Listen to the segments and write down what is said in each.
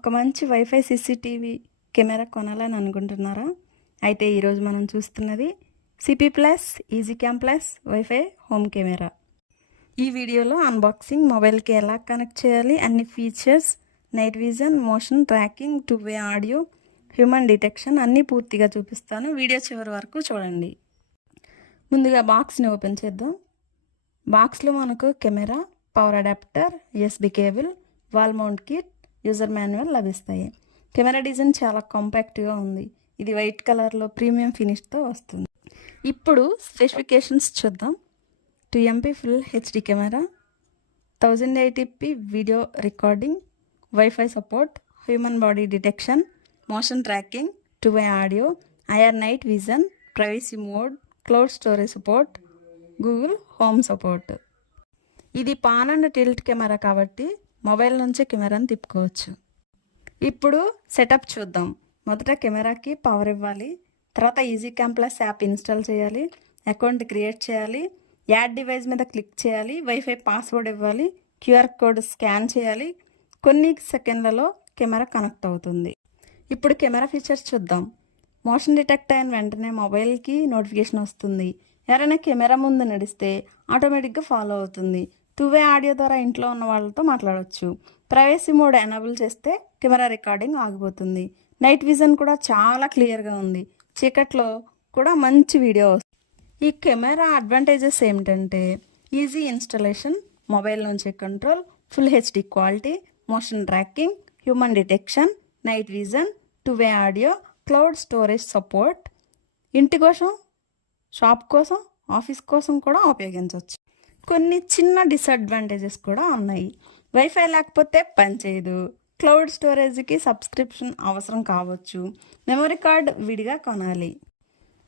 ఒక మంచి wifi CCTV camera కొనాలని అనుకుంటున్నారా? అయితే ఈరోజు మనం చూస్తున్నది CP plus easy cam plus wifi home camera. ఈ వీడియోలో అన్బాక్సింగ్, మొబైల్కి ఎలా కనెక్ట్ చేయాలి, అన్ని features, night vision, motion tracking, 2-వే ఆడియో, హ్యూమన్ డిటెక్షన్ అన్నీ పూర్తిగా చూపిస్తాను. వీడియో చివరి వరకు చూడండి. ముందుగా బాక్స్ని ఓపెన్ చేద్దాం. బాక్స్లో మనకు camera, power adapter, USB cable, wall mount kit, user manual లభిస్తాయి. కెమెరా డిజైన్ చాలా కాంపాక్ట్గా ఉంది. ఇది వైట్ కలర్లో ప్రీమియం ఫినిష్తో వస్తుంది. ఇప్పుడు స్పెసిఫికేషన్స్ చూద్దాం. 2 MP full HD camera, 1080p video recording, wifi support, human body detection, motion tracking, 2-వే audio, IR night vision, privacy mode, cloud storage support, Google home support. ఇది pan and tilt camera కాబట్టి mobile నుంచే కెమెరాని తిప్పుకోవచ్చు. ఇప్పుడు setup చూద్దాం. మొదట కెమెరాకి power ఇవ్వాలి. తర్వాత easy cam plus app install చేయాలి. అకౌంట్ క్రియేట్ చేయాలి. యాడ్ డివైస్ మీద క్లిక్ చేయాలి. వైఫై పాస్వర్డ్ ఇవ్వాలి. క్యూఆర్ కోడ్ స్కాన్ చేయాలి. కొన్ని సెకండ్లలో కెమెరా కనెక్ట్ అవుతుంది. ఇప్పుడు కెమెరా ఫీచర్స్ చూద్దాం. మోషన్ డిటెక్ట్ అయిన వెంటనే మొబైల్కి నోటిఫికేషన్ వస్తుంది. ఎవరైనా కెమెరా ముందు నడిస్తే ఆటోమేటిక్గా ఫాలో అవుతుంది. 2-వే ఆడియో ద్వారా ఇంట్లో ఉన్న వాళ్ళతో మాట్లాడవచ్చు. ప్రైవసీ మోడ్ ఎనేబుల్ చేస్తే కెమెరా రికార్డింగ్ ఆగిపోతుంది. నైట్ విజన్ కూడా చాలా క్లియర్గా ఉంది. చీకట్లో కూడా మంచి వీడియో వస్తుంది. ఈ కెమెరా అడ్వాంటేజెస్ ఏమిటంటే ఈజీ ఇన్స్టాలేషన్, మొబైల్ నుంచి control, full HD quality, motion tracking, human detection, night vision, 2-వే ఆడియో, క్లౌడ్ స్టోరేజ్ సపోర్ట్. ఇంటి కోసం, షాప్ కోసం, ఆఫీస్ కోసం కూడా ఉపయోగించవచ్చు. కొన్ని చిన్న డిసడ్వాంటేజెస్ కూడా ఉన్నాయి. వైఫై లేకపోతే పనిచేయదు. క్లౌడ్ స్టోరేజ్కి సబ్స్క్రిప్షన్ అవసరం కావచ్చు. మెమరీ కార్డ్ విడిగా కొనాలి.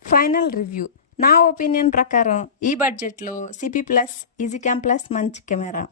Final review. నా ఒపీనియన్ ప్రకారం ఈ బడ్జెట్లో CP plus easy cam plus మంచి కెమెరా.